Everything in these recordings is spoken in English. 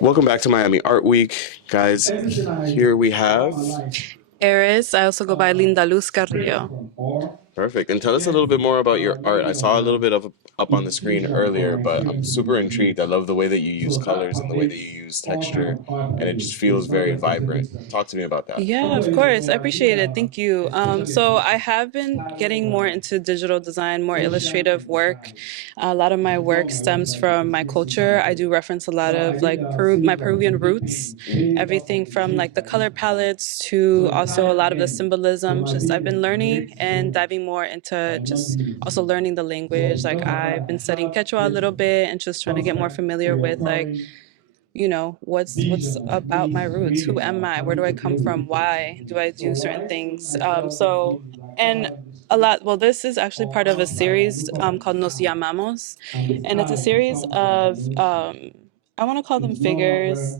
Welcome back to Miami Art Week, guys. Here we have Airis. I also go by Linda Luz Carrillo. perfect. And tell us a little bit more about your art. I saw a little bit of up on the screen earlier, but I'm super intrigued. I love the way that you use colors and the way that you use texture, and it just feels very vibrant. Talk to me about that. Yeah, of course. I appreciate it. Thank you. So I have been getting more into digital design, more illustrative work. A lot of my work stems from my culture. I do reference a lot of like my Peruvian roots, everything from like the color palettes to also a lot of the symbolism. Just I've been learning and diving more into just also learning the language. Like I've been studying Quechua a little bit and just trying to get more familiar with like what's about my roots, who am I, where do I come from, why do I do certain things. And a lot, well, this is actually part of a series called Nos Llamamos, and it's a series of I want to call them figures,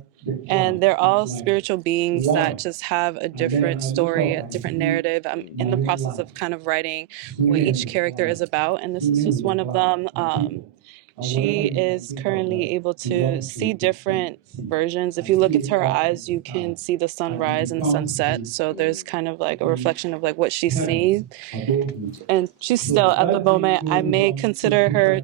and they're all spiritual beings that just have a different story, a different narrative. I'm in the process of kind of writing what each character is about, and this is just one of them. She is currently able to see different versions. If you look into her eyes, you can see the sunrise and the sunset. So there's kind of like a reflection of like what she's seeing. And she's still at the moment. I may consider her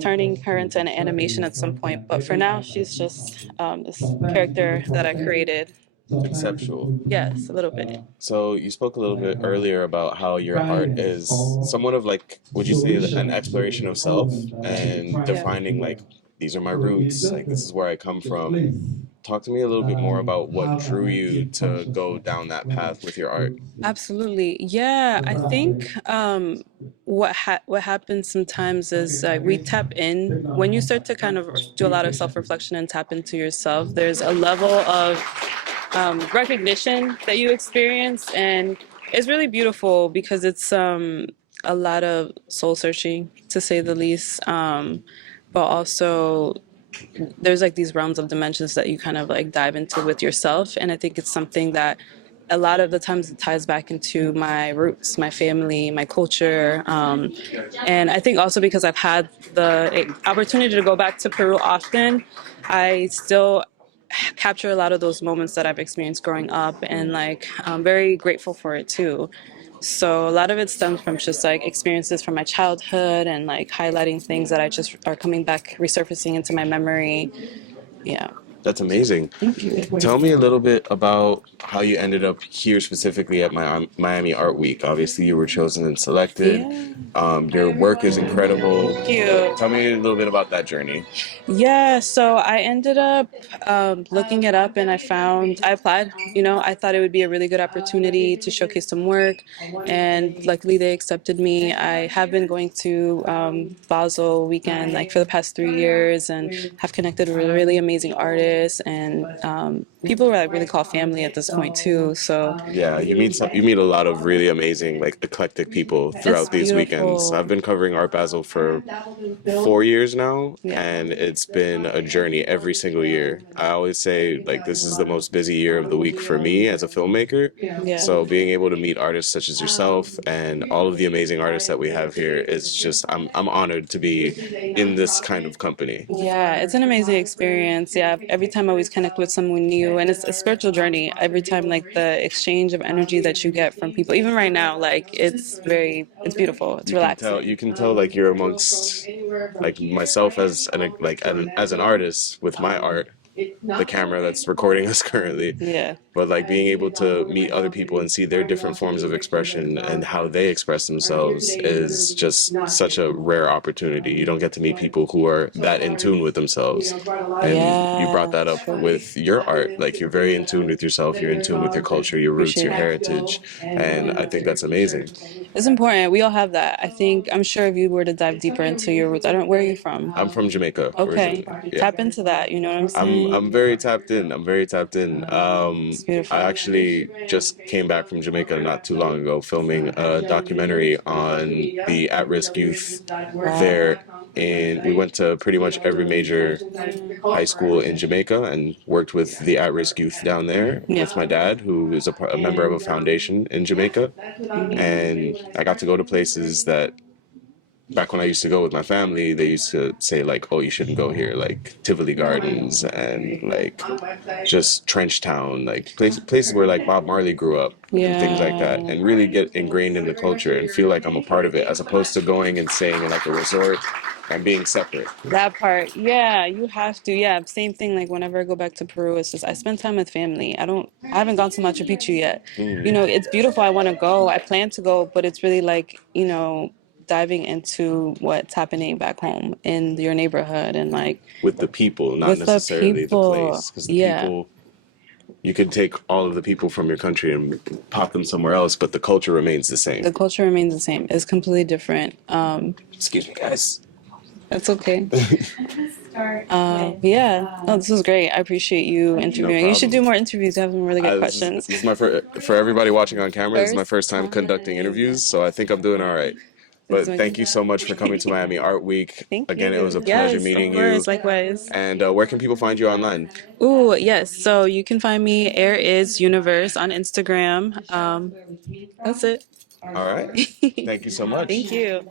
turning her into an animation at some point, but for now, she's just this character that I created. Conceptual. Yes, a little bit. So you spoke a little bit earlier about how your art is somewhat of like, would you say, an exploration of self and Yeah. defining like these are my roots, like this is where I come from. Talk to me a little bit more about what drew you to go down that path with your art. Absolutely. Yeah, I think what happens sometimes is we tap in when you start to kind of do a lot of self-reflection and tap into yourself. There's a level of recognition that you experience, and it's really beautiful because it's a lot of soul searching, to say the least. But also there's like these realms of dimensions that you kind of like dive into with yourself, and I think it's something that a lot of the times it ties back into my roots, my family, my culture, and I think also because I've had the opportunity to go back to Peru often, I still capture a lot of those moments that I've experienced growing up, and like I'm very grateful for it too. So a lot of it stems from just like experiences from my childhood and like highlighting things that I just are coming back, resurfacing into my memory. Yeah. That's amazing. Thank you. Tell me a little bit about how you ended up here specifically at Miami Art Week. Obviously, you were chosen and selected. Yeah. Your work is incredible. Thank you. Tell me a little bit about that journey. Yeah, so I ended up looking it up and I applied. I thought it would be a really good opportunity to showcase some work, and luckily they accepted me. I have been going to Basel weekend like for the past 3 years and have connected with really amazing artists and people who I really call family at this point too. So Yeah, you meet a lot of really amazing, like eclectic people it's throughout these weekends. beautiful. I've been covering Art Basel for 4 years now, Yeah. and it's been a journey every single year. I always say like this is the most busy year of the week for me as a filmmaker. Yeah. So being able to meet artists such as yourself and all of the amazing artists that we have here is just I'm honored to be in this kind of company. Yeah, it's an amazing experience. Yeah, every time I always connect with someone new, and it's a spiritual journey. Every time, like the exchange of energy that you get from people, even right now, like it's beautiful. It's relaxing. You can tell like you're amongst like myself as as an artist with my art, the camera that's recording us currently, Yeah. but like being able to meet other people and see their different forms of expression and how they express themselves is just such a rare opportunity. You don't get to meet people who are that in tune with themselves. And you brought Yeah. that up with your art. Like you're very in tune with yourself, you're in tune with your culture, your roots, Appreciate your it. heritage, and I think that's amazing. It's important. We all have that. I'm sure if you were to dive deeper into your roots, I don't. Where are you from? I'm from Jamaica Okay. originally. Yeah. Tap into that. You know what I'm I'm saying? very tapped in. I'm very tapped in. It's beautiful. I actually just came back from Jamaica not too long ago, filming a documentary on the at-risk youth Wow. there. And we went to pretty much every major high school in Jamaica and worked with the at-risk youth down there Yeah. with my dad, who is a member of a foundation in Jamaica. And I got to go to places that back when I used to go with my family, they used to say like, "Oh, you shouldn't go here," like Tivoli Gardens and like just Trench Town, like places where like Bob Marley grew up and things like that, Yeah. and really get ingrained in the culture and feel like I'm a part of it, as opposed to going and staying in like a resort and being separate. That part, yeah, you have to. Yeah, same thing. Like whenever I go back to Peru, it's just I spend time with family. I haven't gone to Machu Picchu yet. You Mm. know, it's beautiful. I want to go. I plan to go, but it's really like, diving into what's happening back home in your neighborhood and like With the people, not with the necessarily the people. place, because the Yeah, people, you could take all of the people from your country and pop them somewhere else, but the culture remains the same. the culture remains the same. It's completely different. Excuse me, guys. That's okay. But yeah, no, this was great. I appreciate you No interviewing. You should problem. do more interviews. You have some really good This questions. is my for everybody watching on camera. This is my First first time conducting time. interviews, so I think I'm doing all right. It's But doing thank you so much for coming to Miami Art Week. Thank Again, it was you. a pleasure Yes, of meeting you. course. Likewise. And where can people find you online? Ooh, yes. So you can find me Air is Universe on Instagram. That's it. All right. Thank you so much. Thank you.